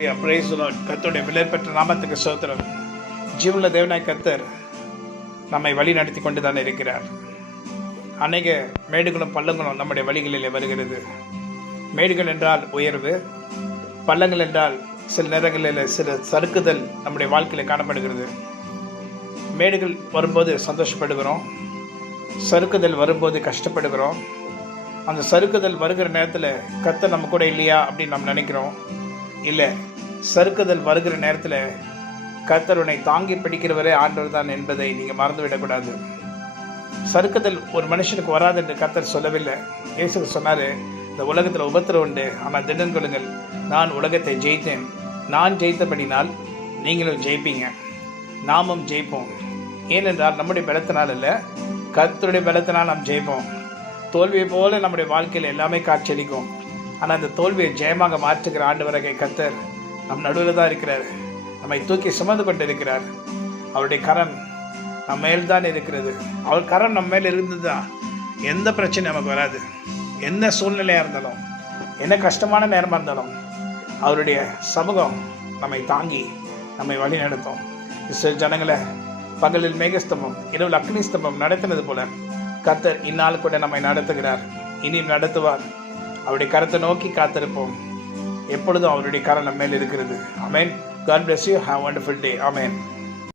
கர்த்தருடைய விலையேற பெற்ற நாமத்துக்கு ஸ்தோத்திரம். ஜீவனுள்ள தேவனாய் கர்த்தர் நம்மை வழி நடத்தி கொண்டு தான் இருக்கிறார். அநேக மேடுகளும் பள்ளங்களும் நம்முடைய வழிகளிலே வருகிறது. மேடுகள் என்றால் உயர்வு, பள்ளங்கள் என்றால் சில நேரங்களில் சில சறுக்குதல் நம்முடைய வாழ்க்கையில் காணப்படுகிறது. மேடுகள் வரும்போது சந்தோஷப்படுகிறோம், சறுக்குதல் வரும்போது கஷ்டப்படுகிறோம். அந்த சறுக்குதல் வருகிற நேரத்தில் கர்த்தர் நம்ம கூட இல்லையா அப்படின்னு நம்ம நினைக்கிறோம். இல்லை, சறுக்குதல் வருகிற நேரத்தில் கர்த்தர் உன்னை தாங்கி பிடிக்கிறவரே ஆண்டவர் தான் என்பதை நீங்கள் மறந்துவிடக்கூடாது. சறுக்குதல் ஒரு மனுஷனுக்கு வராது என்று கர்த்தர் சொல்லவில்லை. இயேசு சொன்னார், இந்த உலகத்தில் உபத்திரம் உண்டு, ஆனால் திடன் கொள்ளுங்கள், நான் உலகத்தை ஜெயித்தேன். நான் ஜெயித்தபடினால் நீங்களும் ஜெயிப்பீங்க, நாமும் ஜெயிப்போம். ஏனென்றால் நம்முடைய பலத்தினால் இல்லை, கர்த்தருடைய பலத்தினால் நாம் ஜெயிப்போம். தோல்வியை போல நம்முடைய வாழ்க்கையில் எல்லாமே காட்சியளிக்கும். ஆனால் அந்த தோல்வியை ஜெயமாக மாற்றுகிற ஆண்டவராகிய கர்த்தர் நம் நடுவில் தான் இருக்கிறார். நம்மை தூக்கி சுமந்து கொண்டு இருக்கிறார். அவருடைய கரம் நம்ம மேல் தான் இருக்கிறது. அவர் கரம் நம்ம மேல் இருந்துதான் எந்த பிரச்சனையும் நமக்கு வராது. எந்த சூழ்நிலையாக இருந்தாலும், என்ன கஷ்டமான நேரமாக இருந்தாலும் அவருடைய சமூகம் நம்மை தாங்கி நம்மை வழி நடத்தும். இஸ்ரவேல் ஜனங்களை பகலில் மேகஸ்தம்பம், இரவில் அக்னி ஸ்தம்பம் நடத்தினது போல கர்த்தர் இந்நாள் கூட நம்மை நடத்துகிறார், இனியும் நடத்துவார். அவருடைய கரத்தை நோக்கி காத்திருப்போம். எப்பொழுதும் அவருடைய கரம் நம்ம மேல் இருக்கிறது. ஆமென். God bless you. Have a wonderful day. Amen.